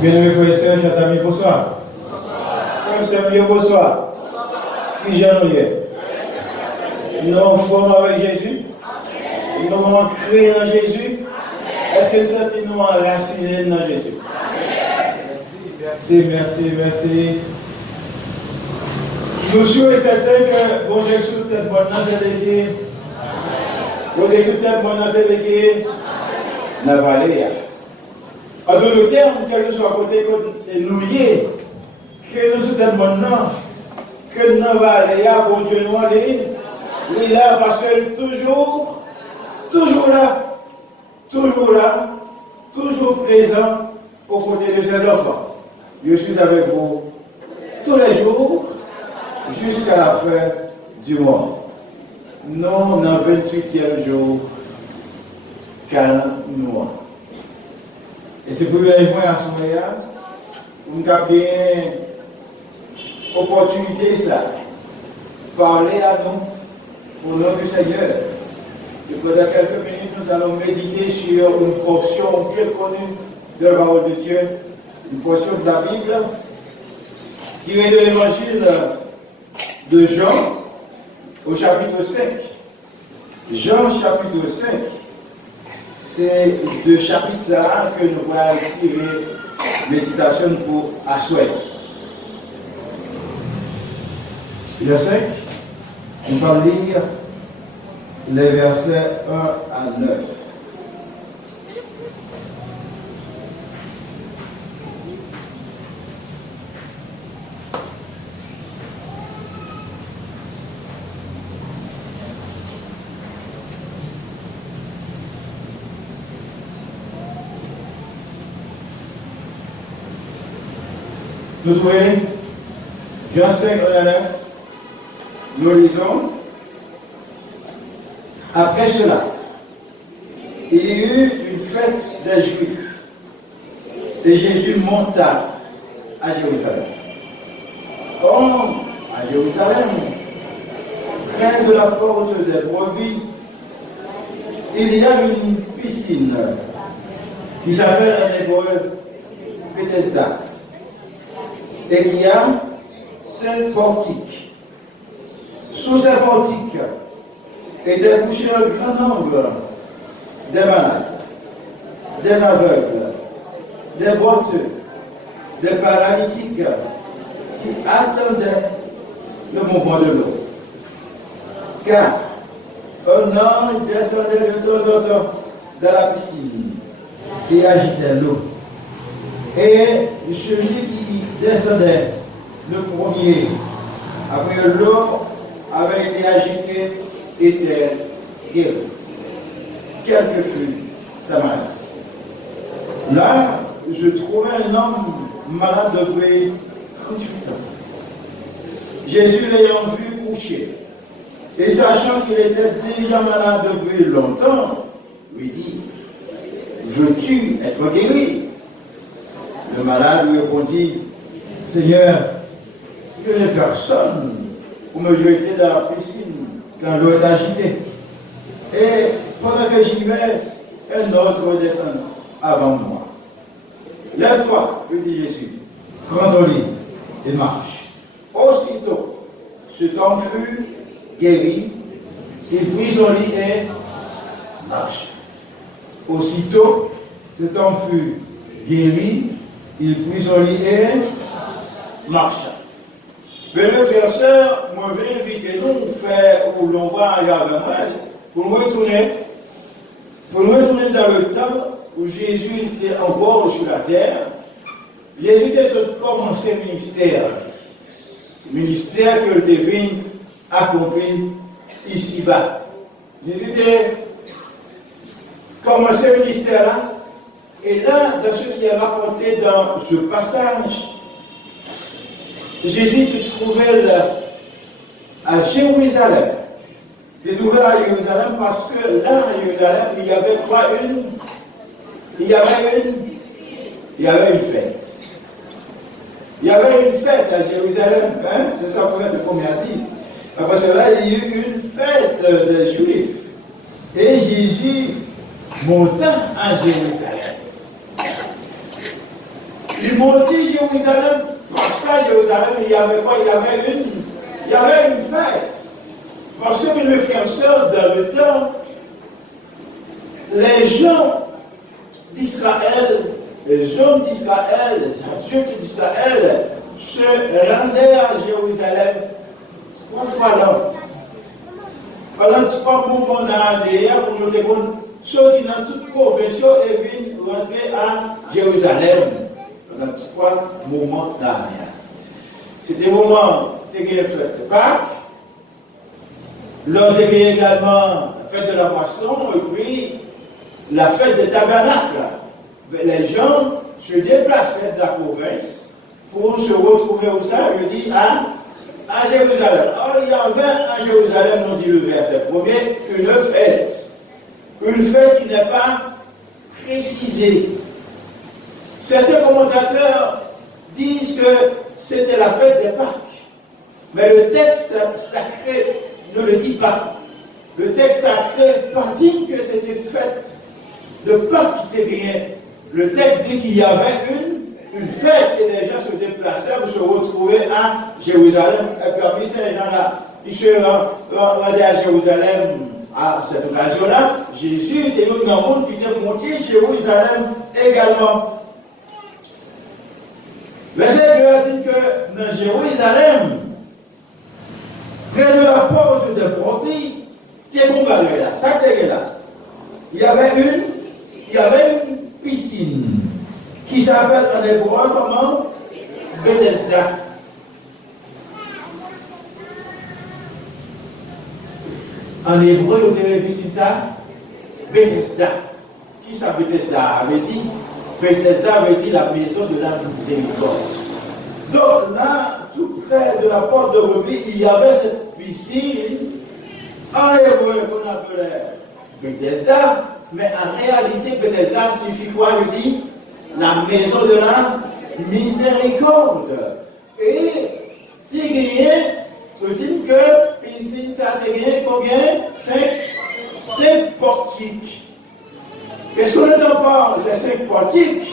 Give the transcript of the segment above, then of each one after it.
Bien-aimés frères et sœurs, chers amis, bonsoir. Bonsoir. Bien, bonsoir. Qui j'en ai? Nous sommes avec Jésus. Nous sommes ancrés dans Jésus. Est-ce que nous sentons enracinés dans Jésus? Merci. Je suis certain que bon Dieu sous tête bonne c'est l'équipe. Bon Dieu sous tête bonne c'est l'équipe. N'a pas l'air. En d'autres termes, quel que soit côté que nous liés, que nous sommes maintenant, que nous allons aller à bon Dieu nous aller, il est là parce que toujours là, toujours présent aux côtés de ses enfants. Je suis avec vous tous les jours jusqu'à la fin du mois. Nous, dans le 28e jour, 40 mois. Et c'est pour les mois à ce moment-là, nous avons bien opportunité ça, parler à nous, au nom du Seigneur. Et pendant quelques minutes, nous allons méditer sur une portion bien connue de la parole de Dieu, une portion de la Bible, tirée de l'évangile de Jean, au chapitre 5. Jean, chapitre 5. C'est de chapitre ça que nous allons tirer méditation pour asseoir. Le 5, on va lire les versets 1 à 9. Nous trouvons Jean 5 à 9. Nous lisons. Après cela, il y eut une fête des Juifs et Jésus monta à Jérusalem. Or, à Jérusalem, près de la porte des brebis, il y a une piscine qui s'appelle en hébreu Bethesda et qui a 5 portiques. Sous ces portiques étaient couchés un grand nombre des malades, des aveugles, des boiteux, des paralytiques qui attendaient le mouvement de l'eau. Car un ange descendait de temps en temps dans la piscine et agitait l'eau. Et celui qui descendait le premier, après l'eau avait été agité, était guéri. Quelle que fût sa maladie. Là, je trouvais un homme malade depuis 38 ans. Jésus l'ayant vu coucher, et sachant qu'il était déjà malade depuis longtemps, lui dit, veux-tu être guéri? Le malade lui répondit, Seigneur, je n'ai personne pour me jeter dans la piscine quand l'eau est agitée. Et pendant que j'y vais, un autre descend avant moi. Lève-toi, lui dit Jésus, prends ton lit et marche. Aussitôt, cet homme fut guéri, il prit son lit et marche. Aussitôt, cet homme fut guéri, il prit son lit et marcha. Mais le frère et sœur, moi, je vais inviter nous faire où l'on va aller avec moi, pour nous retourner dans le temps où Jésus était encore sur la terre. Jésus était commencé le ministère que devait accomplir ici-bas. Jésus était commencé le ministère là, et là, dans ce qui est rapporté dans ce passage, Jésus se trouvait là, à Jérusalem. Il se trouvait à Jérusalem parce que là, à Jérusalem, il y avait quoi il y avait une fête. Il y avait une fête à Jérusalem, hein? C'est ça qu'on a dit. Parce que là, il y a eu une fête des Juifs. Et Jésus monta à Jérusalem. Il montait Jérusalem, parce qu'à Jérusalem, il y avait quoi? Il y avait une fête. Parce que, mes frères et sœurs, dans le temps, les gens d'Israël, les hommes d'Israël, les adultes d'Israël, se rendaient à Jérusalem 3 fois l'an. Pendant 3 moments dans l'année, pour nous dire, sortir dans toute province et venir rentrer à Jérusalem. Pendant 3 moments dans l'année. C'est des moments qui ont fait de Pâques. Lors il y a également la fête de la moisson et puis la fête des tabernacles. Les gens se déplaçaient de la province pour se retrouver où ça, je dis, à Jérusalem. Or, il y avait à Jérusalem, nous dit le verset premier, une fête. Une fête qui n'est pas précisée. Certains commentateurs disent que c'était la fête des Pâques. Mais le texte sacré ne le dit pas. Le texte sacré dit que c'était fête de Pâques qui était gagnée. Le texte dit qu'il y avait une fête et les gens se déplaçaient pour se retrouver à Jérusalem. Et parmi ces gens-là qui se rendaient à Jérusalem à cette occasion-là, Jésus était un grand monde qui était monté à Jérusalem également. Verset 2 a dit que dans Jérusalem, près de la porte de Brodie, c'est bon là, ça c'est là. Il y avait une piscine qui s'appelle en hébreu comment? Bethesda. En hébreu, vous avez une piscine ça? Bethesda. Qui ça Bethesda avait dit? Bethesda avait dit la maison de la miséricorde. Donc là, tout près de la porte de Brebis, il y avait cette piscine en hébreu qu'on appelait Bethesda, mais en réalité, Bethesda signifie quoi? Je dis la maison de la miséricorde. Et Tigrier, je dis que piscine, ça a gagné combien? 5 portiques. Qu'est-ce qu'on entend par ces 5 portiques?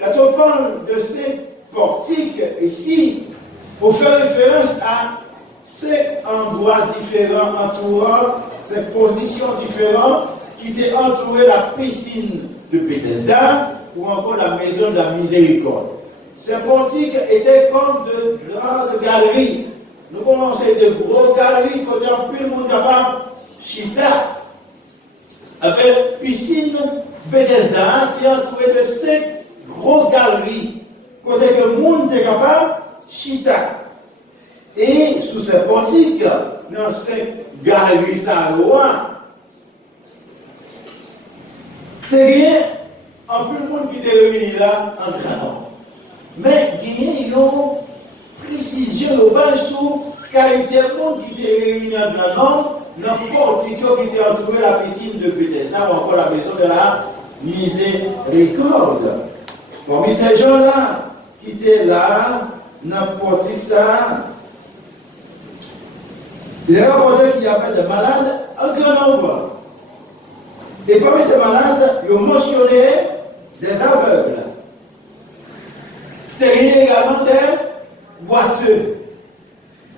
Quand on parle de 5 portiques ici, pour faire référence à 5 endroits différents entourant, ces positions différentes qui étaient entourées la piscine de Bethesda ou encore la maison de la miséricorde. Ces portiques étaient comme de grandes galeries. Nous commençons de grosses galeries, côté en plus le monde capable, Chita, avec piscine Bethesda, qui est entourée de 5 grosses galeries, côté que le monde est capable, Chita. Et sous ces portiques, dans 5 galeries, ça loin, c'est rien, en plus le monde qui était réuni là, en grand nombre. Mais il y a une précision au bas sous qualité de monde qui était réuni en grand nombre, dans le portique qui était entouré la piscine de Bethesda ou encore la maison de la miséricorde. Parmi ces gens-là qui étaient là, dans le portique ça, il y a rapporté qu'il y avait des malades en grand nombre. Et parmi ces malades, ils ont mentionné des aveugles. Terrien également des boiteux.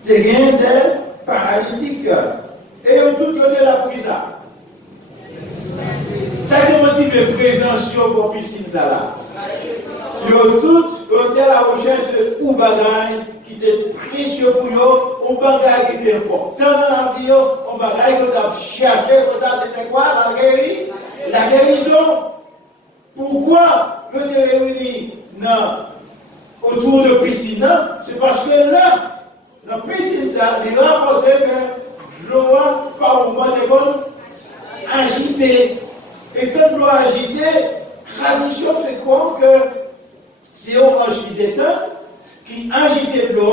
Terrien des paralytiques. Et ils ont tous côté la prison. Ça qui motive la présence pour piscine là. Ils ont tous été à la recherche de ou bagaille qui était précieux pour eux, un bagage qui était important dans la vie, un bagage que tu as cherché, ça c'était quoi? La guérison. Pourquoi que tu es réuni autour de piscine? C'est parce que là, dans la piscine, ça, il rapportait que l'eau, par moment, est comme agitée. Et quand l'eau est agitée, tradition fait croire que c'est on agitait ça, qui agitait l'eau,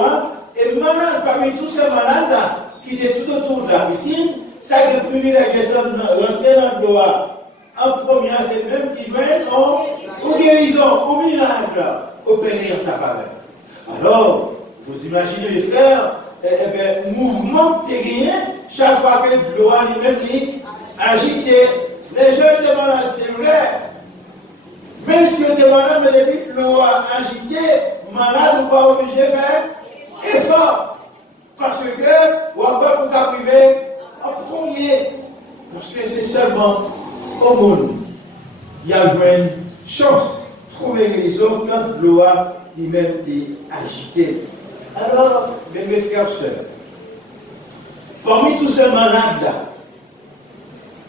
et malade, parmi tous ces malades-là, qui étaient tout autour de la piscine, ça qui a privé la descendre, rentrer dans l'eau. En premier, c'est le même qui mène aux guérisons, au miracle, opérer en sa faveur. Alors, vous imaginez les frères, mouvement qui est gagné, chaque fois que l'eau lui-même agité, les gens étaient malades, c'est vrai. Même si on était malade, mais depuis que l'eau a agité, malade, ou pas obligé de faire effort. Parce que, on va pas pour arriver en premier. Parce que c'est seulement au monde qu'il y a une chance de trouver raison quand l'eau a lui-même est agité. Alors, mes frères et sœurs, parmi tous ces malades-là,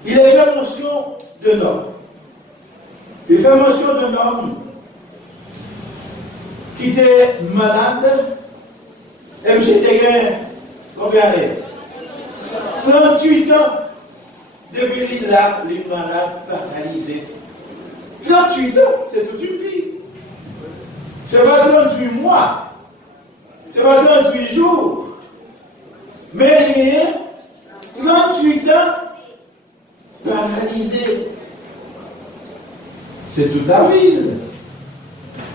il est fait mention d'un homme. Il fait mention d'un homme qui était malade, et M. Téguin, regardez, 38 ans, depuis qu'il est là, les malades paralysés. 38 ans, c'est toute une vie. C'est pas 38 mois, c'est pas 38 jours, mais rien, 38 ans paralysés. C'est toute la ville.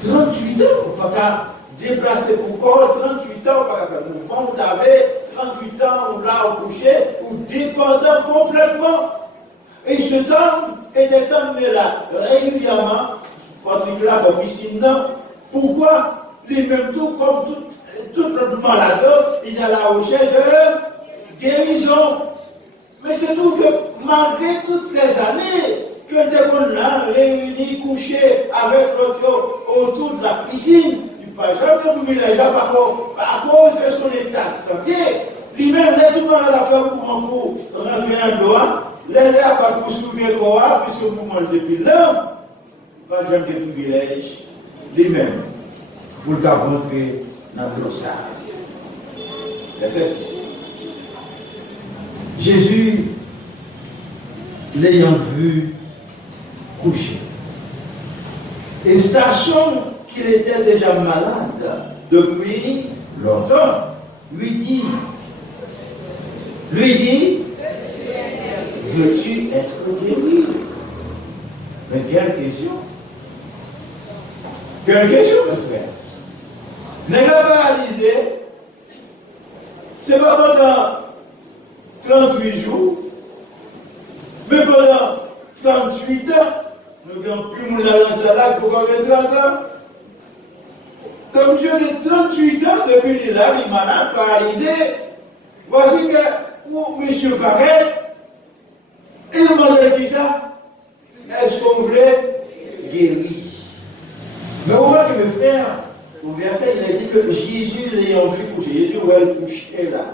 38 ans, on ne peut pas déplacer pour corps, 38 ans, on ne peut pas faire mouvement, vous avez 38 ans, on l'a au coucher, ou dépendant complètement. Et cet homme était emmené là régulièrement, particulièrement dans la piscine. Pourquoi? Les mêmes tout, comme tout le malade, il a la recherche de guérison. Mais c'est tout que malgré toutes ces années, que dès qu'on a réuni, couché avec l'autre autour de la piscine, il ne peut jamais nous mélanger à cause de son état de santé. Lui-même, les tout le monde a fait un mouvement pour rentrer dans le doigt, les n'a pas pour soulever le corps, puisque le mouvement depuis là, pas jamais de privilège, lui-même, pour le faire rentrer dans le glossard. Verset 6. Jésus, l'ayant vu couché, et sachant qu'il était déjà malade depuis longtemps, lui dit, veux-tu être guéri? Mais quelle question? Quelle question, mon frère? N'est pas paralysé, c'est pas pendant 38 jours, mais pendant 38 ans, nous n'avons plus mon salade pour avoir 30 ans. Donc Dieu de 38 ans, depuis qu'il est là, il m'a paralysé. Voici que, monsieur paraît, et il m'a dit ça, est-ce qu'on voulait guérir? Mais au moins que mes frères, au verset, il a dit que Jésus l'ayant vu coucher, Jésus où elle couchait là.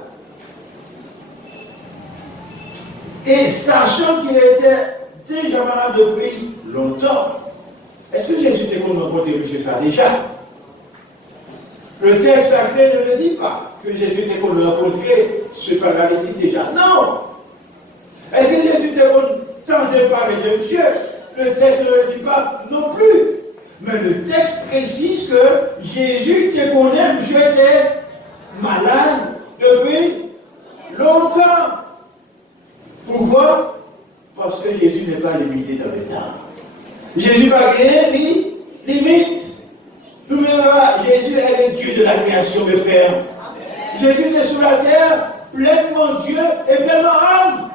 Et sachant qu'il était déjà malade depuis longtemps, est-ce que Jésus était qu'on rencontrer monsieur ça déjà? Le texte sacré ne le dit pas que Jésus était qu'on rencontrer ce paralytique déjà. Non! Est-ce que Jésus était qu'on tendait parler de monsieur? Le texte ne le dit pas non plus. Mais le texte précise que Jésus était qu'on aime, monsieur était malade depuis longtemps. Pourquoi? Parce que Jésus n'est pas limité dans le temps. Jésus n'a rien limite. N'oubliez pas, Jésus est le Dieu de la création, mes frères. Jésus est sur la terre, pleinement Dieu et pleinement homme.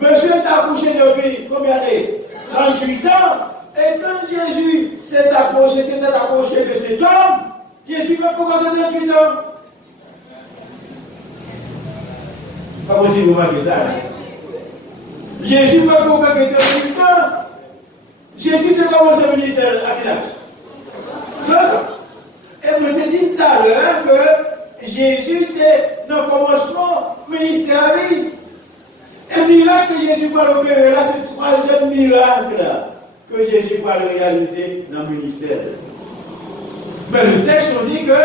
Monsieur s'est accouché depuis combien d'années? 38 ans. Et quand Jésus s'est approché de cet homme, Jésus va pourquoi de 38 ans? Pas possible, vous marquez ça. Jésus va pourquoi de 38 ans? Jésus a commencé le ministère à quel âge? Et je vous ai dit tout à l'heure que Jésus était dans le commencement ministériel. Et le miracle que Jésus va opérer là, c'est le troisième miracle que Jésus va réaliser dans le ministère. Mais le texte nous dit que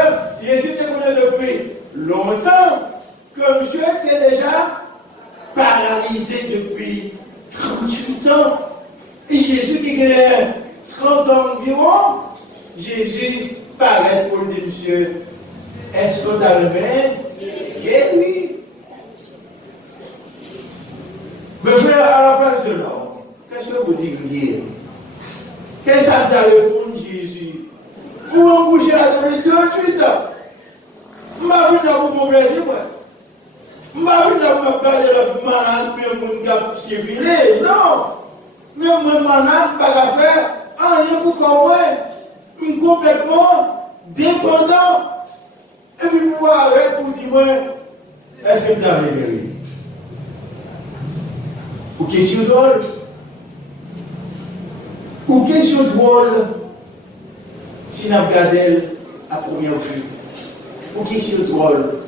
Jésus était connu depuis longtemps, que Dieu était déjà paralysé depuis 38 ans. Et Jésus qui avait 30 ans environ, Jésus paraît pour dire, monsieur, est-ce que tu as le même? Oui. Mais frère, à la place de l'homme, qu'est-ce que vous dites dire? Qu'est-ce que ça t'a répondu Jésus? Pour en bouger la journée 38 ans. Je ne vais pas vous plaisir, moi. Je ne vais pas vous parler de malade, mais je ne vais pas civiler. Non. Mais moi, malade, pas la faire rien pour moi. Je suis complètement dépendant. Et puis, pour arrêter pour dire, moi, est-ce que tu as guéri? Ou question drôle. Ou question drôle. Si nous regardons à première vue. Ou question drôle.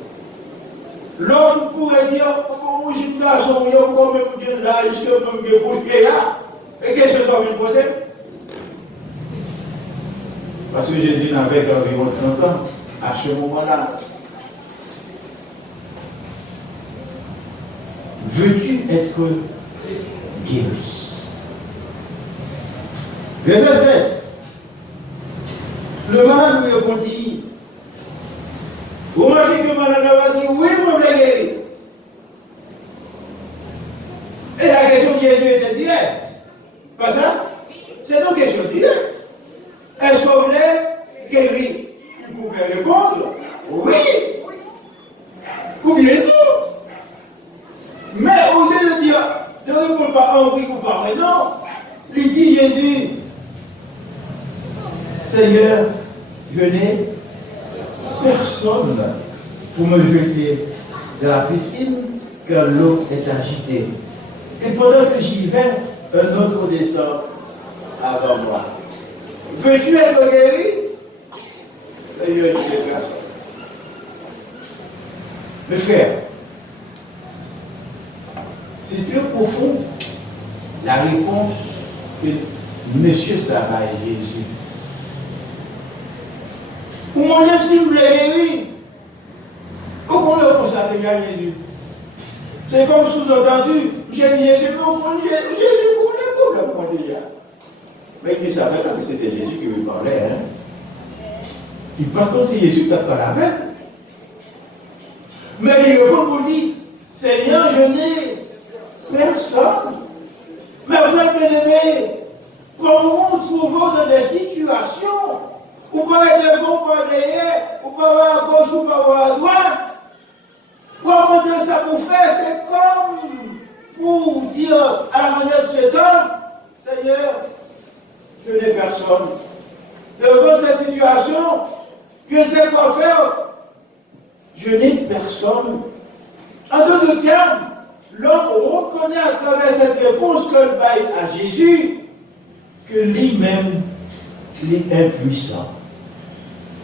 L'homme pourrait dire, oh, j'ai une garçon, il y a quand même de l'âge, je peux me bouger là. Et qu'est-ce que tu as envie de poser? Parce que Jésus n'avait qu'environ 30 ans à ce moment-là. Veux-tu être guéri? Verset 7. Le malade lui répondit. Vous remarquez que le malade va dire oui, moi je l'ai guéri. Et la question de Jésus était directe. Pas ça? C'est une question directe. Est-ce que vous voulez guérir? Il pouvait répondre oui. Ou bien non. Mais au lieu de dire, ne répond pas en oui ou pas en non, il dit Jésus, Seigneur, je n'ai personne pour me jeter dans la piscine car l'eau est agitée. Et pendant que j'y vais, un autre descend avant moi. Veux-tu être guéri? Seigneur, je n'ai personne. Mes frères, c'est très profond la réponse que M. Sarah et Jésus. Pour moi, même si vous voulez guérir, pourquoi on le pense à Jésus? C'est comme sous-entendu, j'ai dit Jésus, Jésus connaît le problème déjà. Mais il ne savait pas que c'était Jésus qui lui parlait. Hein? Il pense que c'est Jésus qui a parlé avec. Mais il répond pour dire, Seigneur, je n'ai personne. Mais vous êtes bien-aimés, quand vous vous trouvez dans des situations, ou pas devant, ou pas derrière, ou pas à gauche, ou pas à droite, comment Dieu ça vous fait, c'est comme pour dire à la manière de cet homme, Seigneur, je n'ai personne. Devant cette situation, je sais quoi faire. Je n'ai personne. En d'autres termes, l'homme reconnaît à travers cette réponse que le bail à Jésus que lui-même, il est impuissant.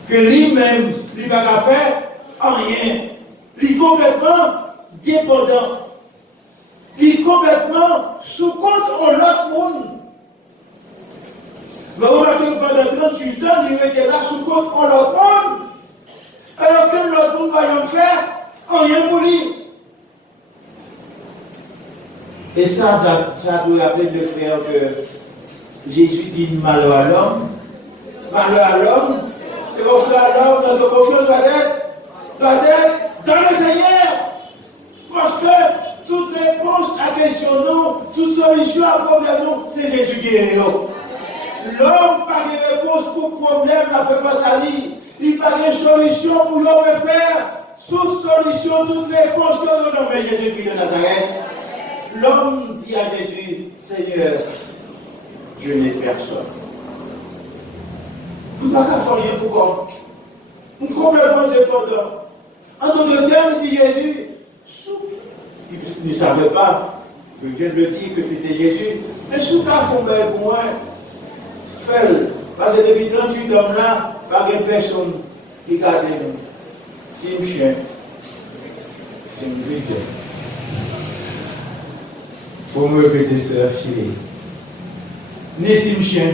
Que lui-même, il ne va pas faire rien. Il est complètement dépendant. Il est complètement sous contrôle de l'autre monde. Mais vous remarquez que pendant 38 ans, il était là sous contrôle de l'autre monde. Alors que l'autre monde va rien faire, rien pour lui. Et ça doit rappeler le frère que Jésus dit malheur à l'homme. Malheur à l'homme, c'est qu'on fait à l'homme, notre confiance doit être dans le Seigneur. Parce que toute réponse à question, toute solution à problème, c'est Jésus qui est là. L'homme, par des réponses pour problème, a fait face à lui. Il n'a pas de solution pour l'homme faire. Toute solution, toute réponse que nous avons, Jésus-Christ de Nazareth. L'homme dit à Jésus, Seigneur, je n'ai personne. Je ne peux pas faire rien pour quoi. Je suis complètement dépendant. En d'autres termes, il dit Jésus, il ne savait pas, je viens de le dire que c'était Jésus, mais sous ta fond, pour moi, fais. Parce que depuis 38 ans là, pas de personne qui garde nous. C'est un chien. C'est une vie. Pour me répéter ça, chérie. Ni si un chien,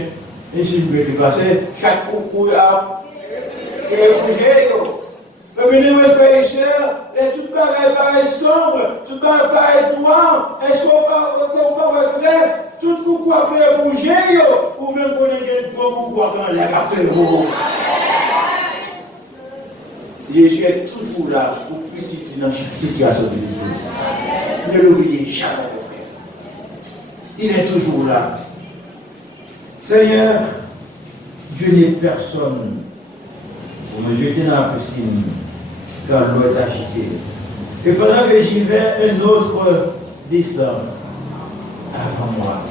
ni si un chien. Parce que chaque coucou là, il est bougé. Venez mes frères et sœurs, et tout paraît sombre, tout paraît noir, est-ce qu'on va clair, tout coucou après bouger, ou même qu'on ait un gros coucou après l'air après vous. Jésus est toujours là pour petite dans chaque situation difficile. Ne l'oubliez jamais, mon frère. Il est toujours là. Seigneur, je n'ai personne pour me jeter dans la piscine, car l'eau est agitée. Et pendant que j'y vais, un autre descend avant moi.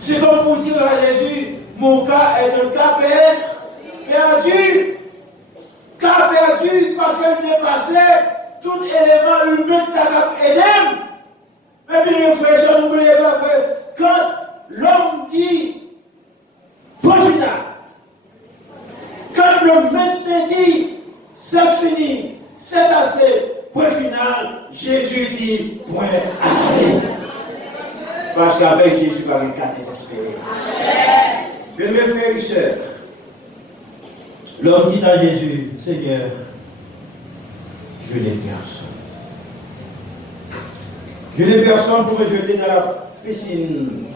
C'est comme pour dire à Jésus, mon cas est un cas perdu. Cas perdu parce qu'elle dépassait tout élément humain qui a aidé. Mais puis les frères, n'oubliez pas que quand l'homme dit point final, quand le médecin dit c'est fini, c'est assez, point final, Jésus dit point arrêté. Parce qu'avec Jésus, pas un cas désespéré. Bien, mes frères et sœurs, l'homme dit à Jésus, Seigneur, je n'ai personne. Je n'ai personne pour me jeter dans la piscine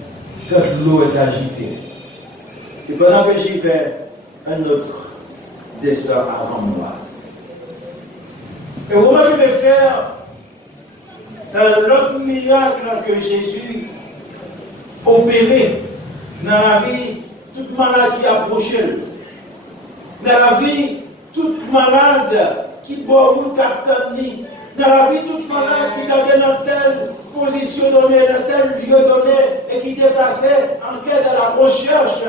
quand l'eau est agitée. Et pendant que j'y vais, un autre descend avant moi. Et moi, je vais faire l'autre miracle que Jésus opéré dans la vie, toute maladie approchée. Dans la vie, toute malade qui boit ou capte. Dans la vie, toute malade qui était dans telle position donnée, dans tel lieu donné, et qui déplaçait en quête à la recherche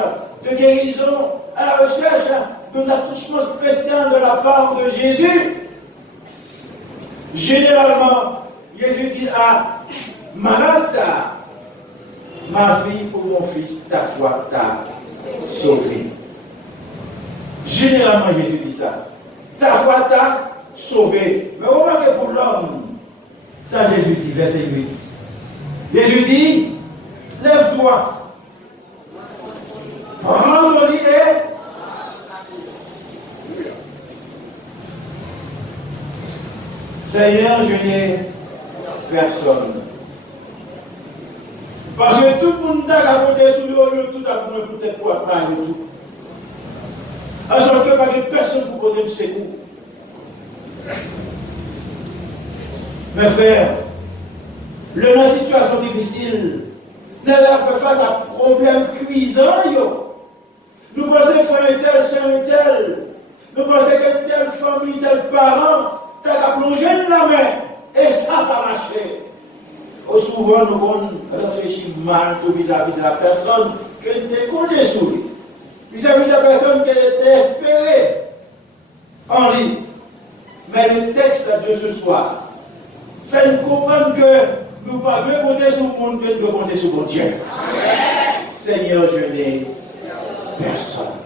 de guérison, à la recherche d'un attouchement spécial de la part de Jésus. Généralement, Jésus dit à malade ça, ma fille ou mon fils, ta foi t'a sauvé. Généralement, Jésus dit ça. Ta foi t'a sauvé. Mais remarquez pour l'homme, ça Jésus dit, verset 8. Jésus dit, lève-toi, prends ton lit et Seigneur, je n'ai personne. Parce que tout le monde a raconté sous l'eau, tout a pris peut-être pour apprendre et tout. Alors que pas de personne pour donner le secours. Mes frères, dans une situation difficile, nous avons fait face à problèmes cuisants. Nous pensons faire un tel, c'est un tel. Nous pensons que telle famille, tel parent, tu as plongé dans la main et ça va marcher. Souvent, nous réfléchissons mal vis-à-vis de la personne que nous avons compté sur lui. Vis-à-vis de la personne qui était espérée en lui. Mais le texte de ce soir fait nous comprendre que nous ne pouvons pas compter sur le monde, mais nous devons compter sur mon Dieu. Amen. Seigneur, je n'ai personne.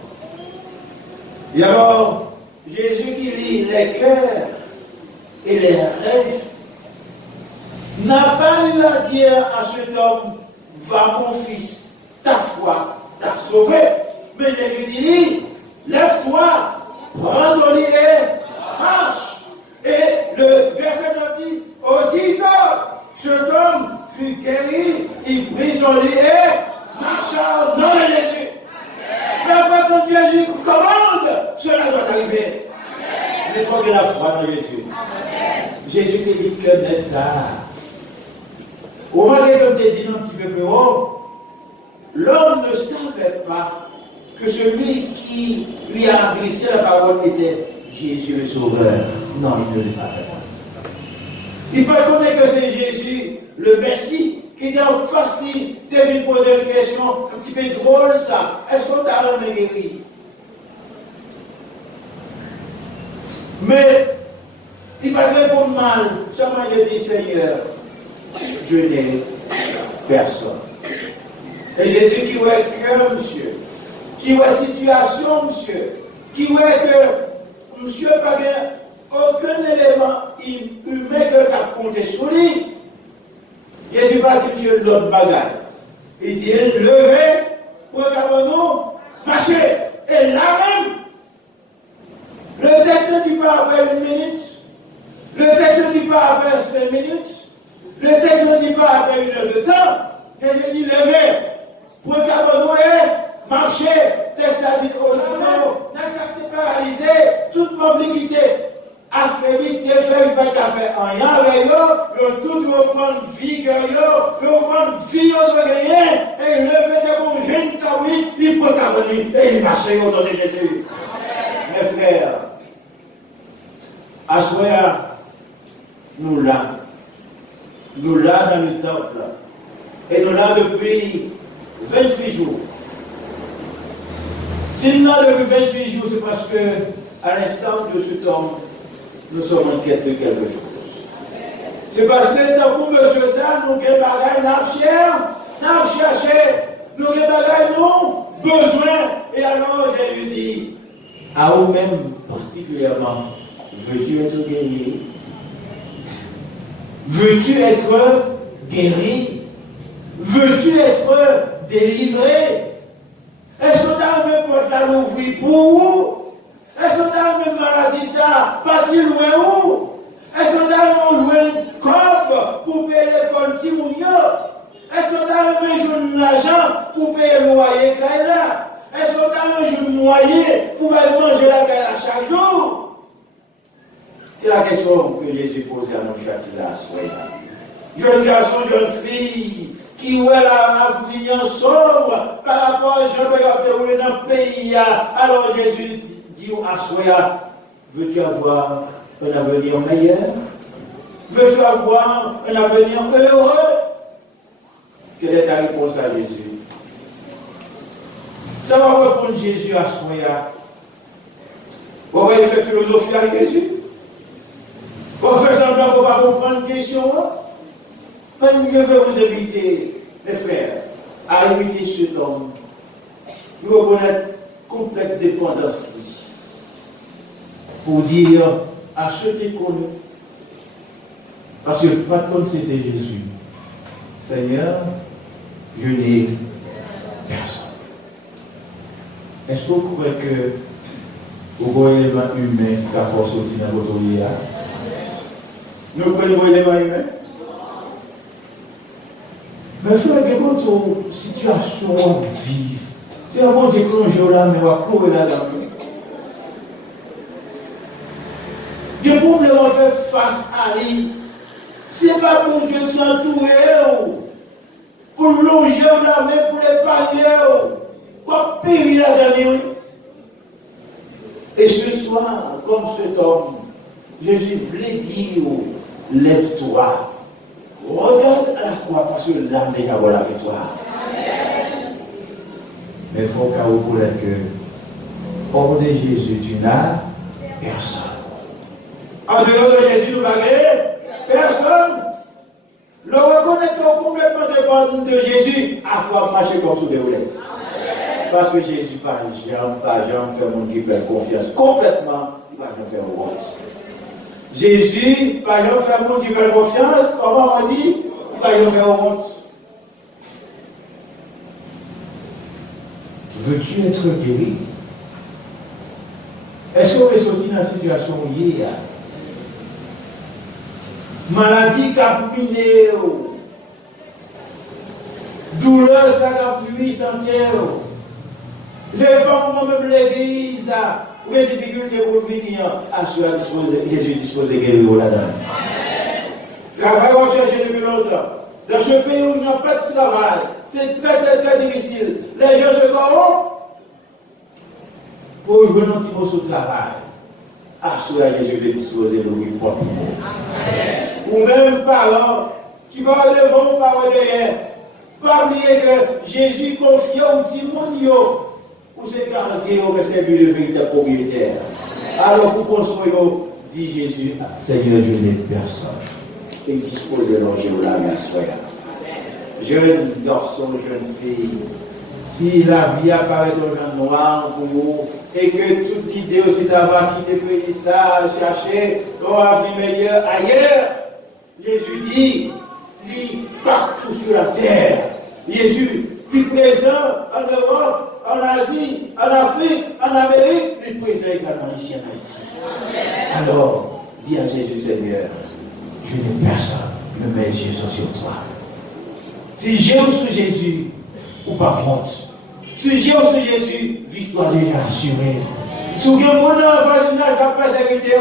Et alors, Jésus qui lit les cœurs et les rêves n'a pas eu à dire à cet homme, va mon fils, ta foi t'a sauvé. Mais Jésus dit, lève-toi, prends ton lit et marche. Et le verset dit, aussitôt, cet homme fut guéri, il prit son lit et marcha dans Jésus. La foi quand Jésus commande, cela doit arriver. Il faut que la foi dans Jésus. Jésus te dit que net ça. Au moment où comme tu dis un petit peu plus haut, l'homme ne savait pas que celui qui lui a adressé la parole était Jésus le Sauveur. Non, il ne le savait pas. Il peut connaître que c'est Jésus, le Messie, qui était en face, il devait poser une question un petit peu drôle, ça. Est-ce qu'on t'a jamais guéri? Mais il m'a répondu mal. Seulement il a dit, Seigneur, je n'ai personne. Et Jésus qui voit cœur, monsieur, qui voit situation, monsieur, qui voit que monsieur n'a pas aucun élément humain que tu as compté sur lui. Jésus va dire, Dieu, l'autre bagaille. Il dit, levez, regardez-nous, marchez. Et là même, le texte ne dit pas après 1 minute, le texte ne dit pas après 5 minutes, le texte ne dit pas après 1 heure de temps. Jésus dit, levez, regardez-nous et marchez. Texte a dit, aussitôt, n'acceptez paralysé, toute mobilité. Affaibli, tu es fait, il va faire rien avec eux, tout reprendre vigueur, reprendre vie de gagner, et lever des bons jeunes, oui, il peut t'abonner, et il marche au nom de Jésus. Mes frères, à ce moment-là, nous là dans le temple, et nous là depuis 28 jours. S'il n'a depuis 28 jours, c'est parce que, à l'instant de ce temps, nous sommes en quête de quelque chose. C'est parce que, dans le monsieur ça, nous avons des bagages, nous avons cherché, nous avons des bagages, nous besoin. Et alors, Jésus dit, à vous-même particulièrement, veux-tu être guéri? Veux-tu être guéri? Veux-tu être délivré? Est-ce que tu as même porte l'ouvrir pour vous? Est-ce que tu as même maladie ça? Pas-il loin où? Est-ce que tu as même joué une corde pour payer l'école Timounio? Est-ce que tu as même joué de l'argent pour payer le loyer Kaila? Est-ce que tu as même joué de moyen pour aller manger la Kaila chaque jour? C'est la question que Jésus posait à nos chacun là. Jeune garçon, jeune fille, qui est la vie en sombre par rapport à ce que j'ai déroulé dans le pays. Alors Jésus dit à Soya, veux-tu avoir un avenir meilleur? Veux-tu avoir un avenir heureux? Quelle est ta réponse à Jésus? Ça va répondre Jésus à Soya. Vous voyez faire philosophie avec Jésus? Vous faites semblant qu'on va comprendre une question. Je vais vous inviter, mes frères, à imiter cet homme, de reconnaître complète dépendance pour dire à ceux qui connaissent, parce que pas comme c'était Jésus, Seigneur, je n'ai personne. Est-ce que vous croyez que vous voyez l'élément humain qui a force aussi dans votre vie? Nous prenons l'élément humain? Mais frère, quelle est situation vive? C'est un bon Dieu que là, mais on va courir là-dedans. Des problèmes on fait face à lui. Ce n'est pas pour Dieu qui entoure, pour longer la main, pour les parler, pour périr la dernière. Et ce soir, comme cet homme, Jésus voulait dire, lève-toi. Regarde à la croix parce que l'âme déjà va la victoire. Mais il faut qu'à reconnaître que, hors de Jésus, tu n'as personne. En dehors de Jésus, nous n'avons personne. Le reconnaître complètement dépendant de Jésus, à fois marcher comme sous des roulettes. Parce que Jésus, par jamais fait mon qui fait confiance complètement, il va jamais faire honte. Jésus, par exemple, fait un monde qui fait confiance, comment on dit? Il va y faire honte. Veux-tu être guéri? Est-ce qu'on est sorti dans la situation hier? Maladie qui a miné, douleur, ça a puissé entière. Je ne vais pas moi-même l'église là. Ou les difficultés pour venir à ce que Jésus dispose de guérir là-dedans. Travail, on cherche depuis longtemps. Dans ce pays où il n'y a pas de travail, c'est très difficile. Les gens se corrompent pour jouer un petit peu sur le travail. À ce que Jésus est disposé de vous porter. Ou même parents qui vont devant ou par derrière. Pas oublier que Jésus confie au petit monde. Pour se garantir que c'est lui le véritable propriétaire. Alors pour construire, dit Jésus, Seigneur, je n'ai personne. Et disposez l'ange de la soeur. Jeune garçon, jeune fille, si la vie apparaît dans le noir pour vous, et que toute idée aussi d'avoir quitté le pays, ça, chercher un avenir meilleur ailleurs, Jésus dit, lui partout sur la terre. Jésus, lui présent en Europe, en Asie, en Afrique, en Amérique, lui présent également ici en Haïti. Alors, dis à Jésus, Seigneur, je n'ai personne, mais mes yeux sont sur toi. Si j'ai sur Jésus, ou pas honte. Si j'ai sur Jésus, victoire déjà assurée. Si vous avez mon voisinage à persécuter,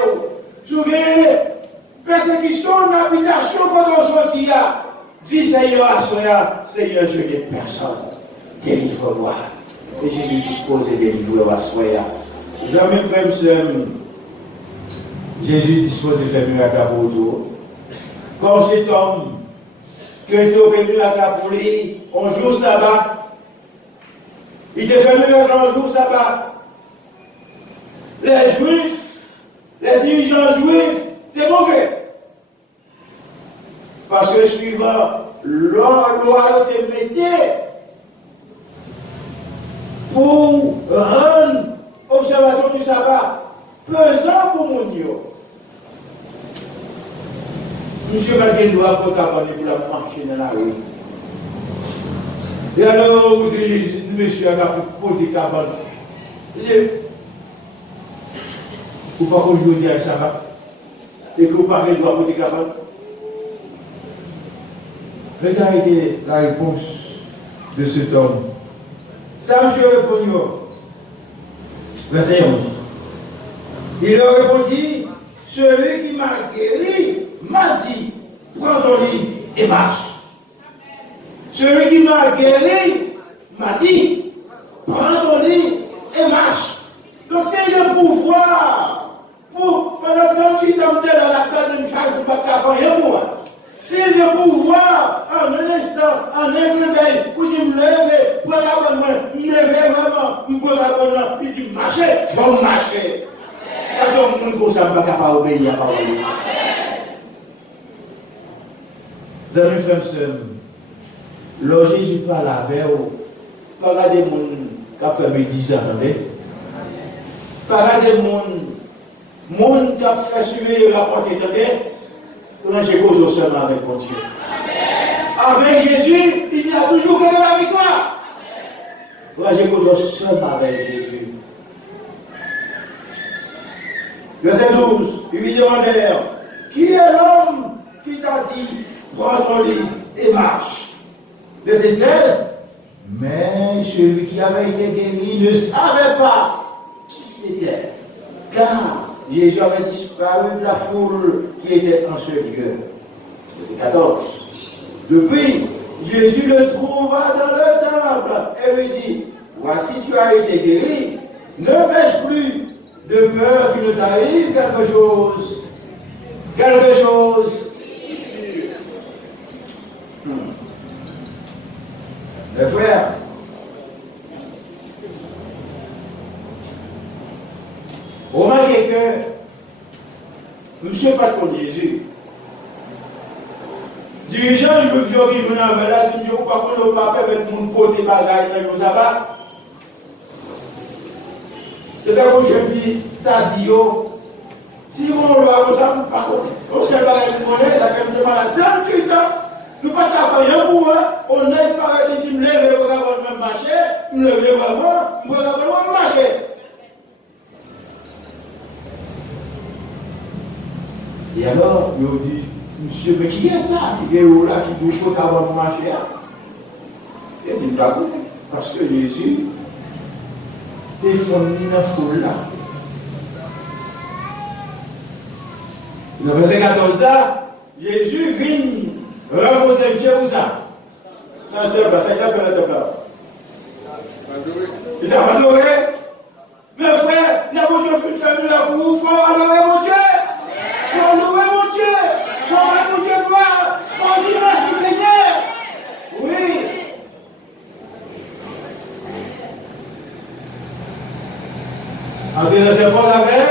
si vous avez persécution, habitation quand on sortit, dis Seigneur à soi, Seigneur, je n'ai personne. Délivre-moi. Et Jésus dispose de délivrer à soi. Jamais frère, Jésus dispose de faire miracle pour tout. Comme cet homme que je t'ai venu à la pour lui, on joue sabbat, Il était fermé le grand jour sabbat. Les Juifs, les dirigeants juifs, c'est mauvais. Parce que suivant leur loyauté mettait pour rendre observation du sabbat pesant pour mon Dieu. Monsieur Maguen doit pour cabaner pour la marcher dans la rue. Et alors, vous dites, monsieur a pour des cabanes. Vous ne pouvez pas aujourd'hui à le sabbat. Et que vous parlez de pour des cabanes. Regardez la réponse de cet homme. Ça, monsieur répondit, verset 11. Il leur répondit, celui qui m'a guéri m'a dit, prends ton lit et marche. Celui qui m'a guéri m'a dit, prends ton lit et marche. Donc c'est le pouvoir pour, pendant 38 ans, dans la case de Michel, pour ne pas faire moi. C'est le pouvoir, en un instant, en un réveil, où je me lève, pour la me lever vraiment, pour la il dit, marchez, il faut marcher. Parce que mon ne peut pas obéir à la parole. Vous avez fait ça. Lorsque Jésus parle avec vous, parle des gens qui ont fait 10 ans, parle des gens qui ont fait suivre la portée de terre. Quand j'ai cause seulement avec mon Dieu. Avec Jésus, il y a toujours que de la victoire. Quand j'ai cause seulement avec Jésus. Verset 12, ils lui demandèrent, qui est l'homme qui t'a dit, prends ton lit et marche. Verset 13, mais celui qui avait été guéri ne savait pas qui c'était, car Jésus avait disparu de la foule qui était en ce lieu. Verset 14. Depuis, Jésus le trouva dans le temple et lui dit, voici tu as été guéri, ne pêche plus de peur qu'il ne t'arrive quelque chose. Quelque chose. Mes frères, remarquez que monsieur pas contre Jésus. Dirigeant, je me viens qui venait avec là, je dis, pas qu'on ne pas avec mon côté bagaille dans le sabbat. C'est là où je me dis, t'as dit, si on doit comme ça, pas contre. On sait pas la monnaie, la qualité de la 38 ans, nous pas faire rien pour eux, on n'est pas avec les me lever, on va même marcher, me lever vraiment, on va vraiment marcher. Et alors, il dit, monsieur, mais qui est ça? Il est où là qui doit faut avoir marché? Il dit, pas parce que Jésus t'est fourni dans la foule là. Dans le verset 14 là, Jésus vient rencontrer Dieu où ça? Dans le temple, ça y a fait le temple là. Il a adoré. Mes frères, il y a mon Dieu qui fait là pour vous, il faut adorer mon Dieu. Il faut louer mon Dieu. Il faut adorer mon Dieu gloire. Il faut dire merci Seigneur. Oui. En disant c'est bon avec,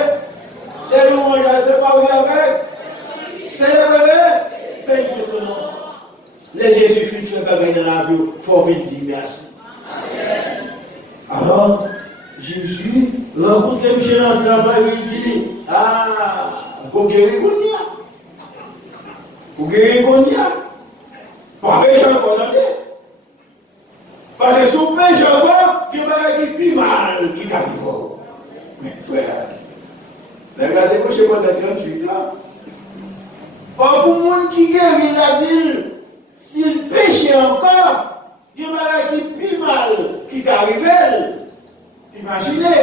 et nous on ne sait pas où il y avait. Célébrer, bénissez son nom. Les Jésus fait ce bagage dans la vie, il faut venir dire merci. Alors, Jésus rencontre Michel dans le travail et il dit, ah, pour guérir Kounia. Pour guérir Kounia. Pas péché encore dans les. Parce que sous péché encore, il y a un qui plus mal qui arrive. Mais frère, regardez-vous chez moi dans 38 ans. Or, pour le monde qui guérit, il a dit, s'il péche encore, il y a un qui plus mal qui arrive. Imaginez,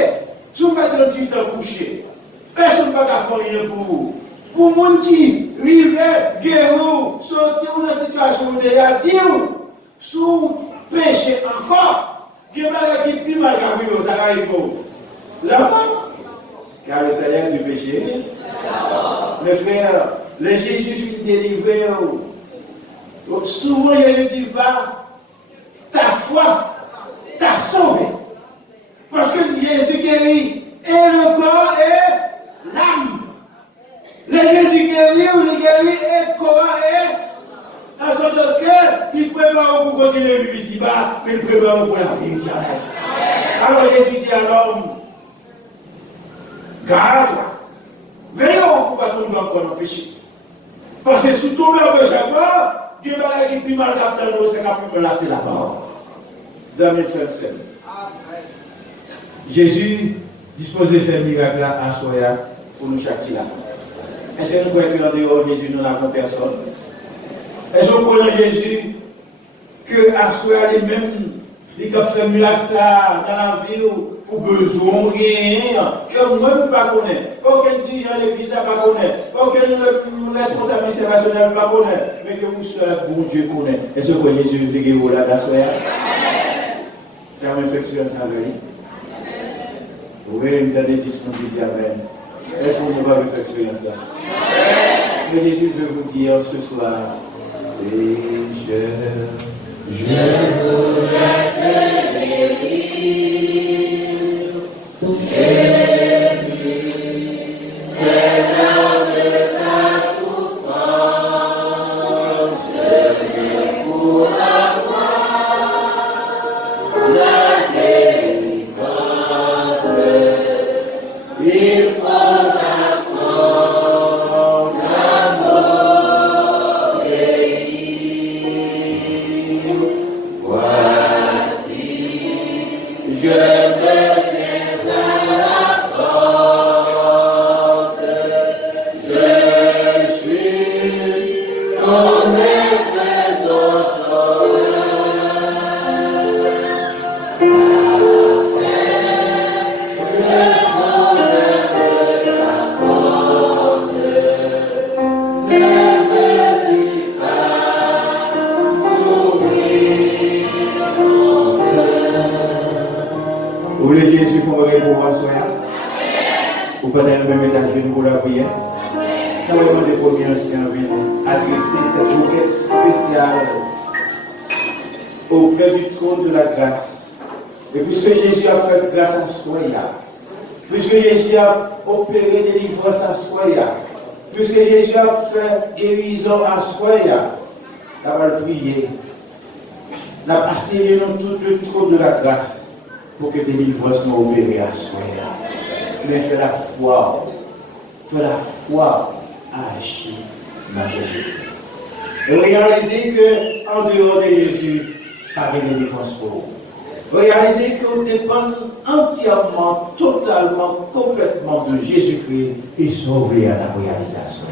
si vous faites 38 ans couché, personne ne va faire rien pour vous. Pour le monde qui vivait, guérir, sortir dans la situation où il y a dit, sous péché encore, il y a un qui plus mal qui arrive, ça arrive. Là-bas, car le salaire du péché, mes frères, les Jésus fut délivré. Donc souvent, il y a dit, va, ta foi t'a sauvé. guérit et le corps et l'âme. Le Jésus guérit ou il guérit et le corps et en sorte que il prépare pour continuer à vivre ici-bas, mais il prépare pour la vie éternelle. Alors Jésus dit à l'homme, garde-toi, veillons pour ne pas tomber encore dans le péché. Parce que si tomber en péché encore, il y a des plus mal capté dans c'est capable de lasser la mort. Amis frères et sœurs. Jésus dispose de faire miracle à Soya pour nous chaque là. Est-ce que nous croyons qu'en dehors de Jésus, nous n'avons personne? Est-ce qu'on connaît Jésus que à Soya lui-même, il a fait miracle ça dans la vie pour besoin rien que moi ne pas connaître, aucun dirigeant de l'église ne pas connaître, aucun responsable institutionnel ne pas connaître, mais que vous seul bon Dieu connaît. Est-ce que Jésus veut que vous là dans Soya? Tu as une expérience avec lui? Oui, il y a des discours qui disent Amen. Est-ce qu'on va faire expérience là? Mais Jésus veut vous dire ce soir, et je voudrais te guérir. Puisque Jésus a fait guérison à Soya, on va le prier. On a passé tout le trône de la grâce pour que délivrance soit opérée à Soya. Mais fais la foi à agir dans Jésus. Et réalisez qu'en dehors de Jésus, il n'y a pas de délivrance pour vous. Réalisez qu'on dépend entièrement, totalement, complètement de Jésus-Christ et sauvé à la réalisation.